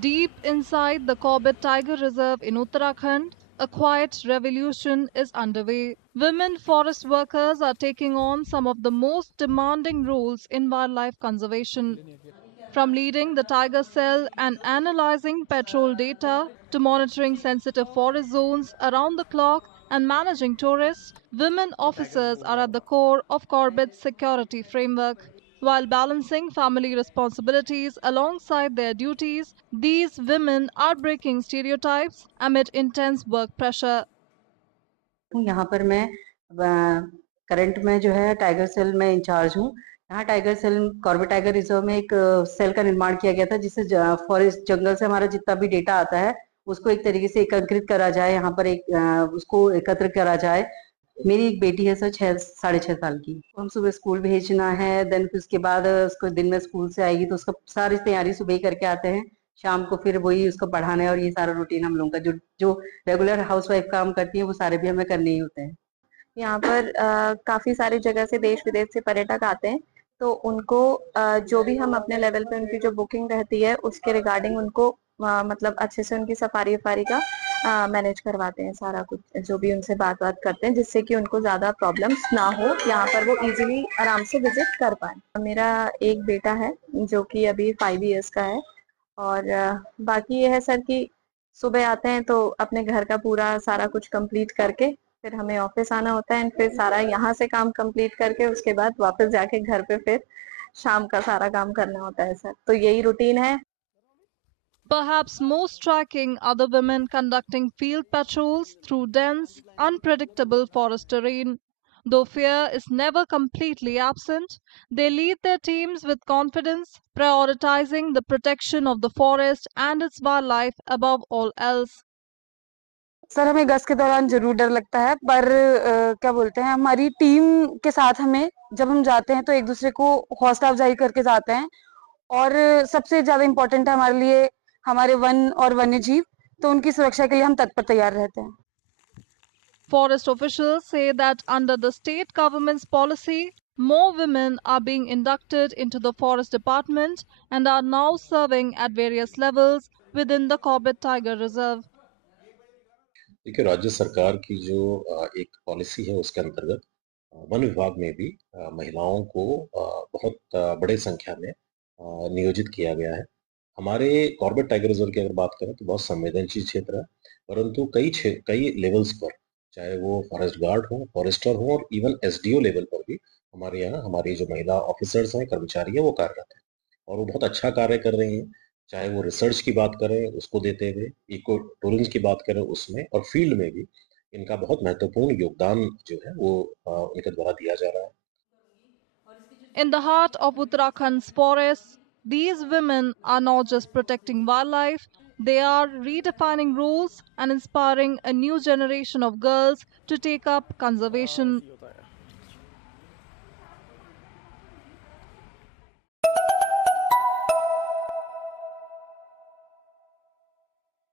Deep inside the Corbett Tiger Reserve in Uttarakhand, a quiet revolution is underway. Women forest workers are taking on some of the most demanding roles in wildlife conservation. From leading the tiger cell and analyzing patrol data to monitoring sensitive forest zones around the clock and managing tourists, women officers are at the core of Corbett's security framework. While balancing family responsibilities alongside their duties, these women are breaking stereotypes amid intense work pressure. यहाँ पर मैं current में जो है tiger cell में incharge हूँ। यहाँ tiger cell Corbett tiger reserve में एक सेल का निर्माण किया गया था जिससे फॉरेस्ट जंगल से हमारा जितना भी डेटा आता है उसको एक तरीके से एकत्रित करा जाए, यहाँ पर एक उसको एकत्र करा जाए। मेरी एक बेटी है सर 6.5 साल की। हम सुबह स्कूल भेजना है, देन फिर उसके बाद उसको दिन में स्कूल से आएगी तो उसका सारी तैयारी सुबह ही करके आते हैं, शाम को फिर वही उसको पढ़ाना है और ये सारा रूटीन हम लोगों का जो जो रेगुलर हाउसवाइफ काम करती है वो सारे भी हमें करने ही होते हैं। यहाँ पर काफी सारी जगह से देश विदेश से पर्यटक आते हैं, तो उनको जो भी हम अपने लेवल पे उनकी जो बुकिंग रहती है उसके रिगार्डिंग उनको मतलब अच्छे से उनकी सफारी वफारी का मैनेज करवाते हैं, सारा कुछ जो भी उनसे बात करते हैं जिससे कि उनको ज्यादा प्रॉब्लम्स ना हो, यहाँ पर वो इजीली आराम से विजिट कर पाए। मेरा एक बेटा है जो कि अभी 5 इयर्स का है और बाकी ये है सर कि सुबह आते हैं तो अपने घर का पूरा सारा कुछ कंप्लीट करके फिर हमें ऑफिस आना होता है एंड फिर सारा यहाँ से काम कंप्लीट करके उसके बाद वापस जाके घर पे फिर शाम का सारा काम करना होता है सर, तो यही रूटीन है। Perhaps most striking are the women conducting field patrols through dense, unpredictable forest terrain. Though fear is never completely absent, they lead their teams with confidence, prioritizing the protection of the forest and its wildlife above all else. Sir हमें गश्त के दौरान जरूर डर लगता है, पर क्या बोलते हैं, हमारी टीम के साथ हमें जब हम जाते हैं तो एक दूसरे को हौसला अफजाई करके जाते हैं और सबसे ज्यादा इम्पोर्टेंट है हमारे लिए हमारे वन और वन्य जीव, तो उनकी सुरक्षा के लिए हम तत्पर तैयार रहते हैं। Forest officials say that under the state government's policy, more women are being inducted into the forest department and are now serving at various levels within the Corbett Tiger Reserve. देखिए, राज्य सरकार की जो एक पॉलिसी है उसके अंतर्गत one विभाग में भी महिलाओं को बहुत बड़े संख्या में नियोजित किया गया है। हमारे कॉर्बेट टाइगर रिजर्व की अगर बात करें तो बहुत संवेदनशील क्षेत्र है, परंतु कई लेवल्स पर, चाहे वो फॉरेस्ट गार्ड हो, फॉरेस्टर हो और इवन एसडीओ लेवल पर भी हमारे यहाँ हमारी जो महिला ऑफिसर्स हैं, कर्मचारी हैं, वो कार्यरत हैं और वो बहुत अच्छा कार्य कर रही हैं। चाहे वो रिसर्च की बात करें उसको देते हुए, इको टूरिज्म की बात करें उसमें, और फील्ड में भी इनका बहुत महत्वपूर्ण योगदान जो है वो उनके द्वारा दिया जा रहा है। In the heart of Uttarakhand's forests, these women are not just protecting wildlife, they are redefining rules and inspiring a new generation of girls to take up conservation.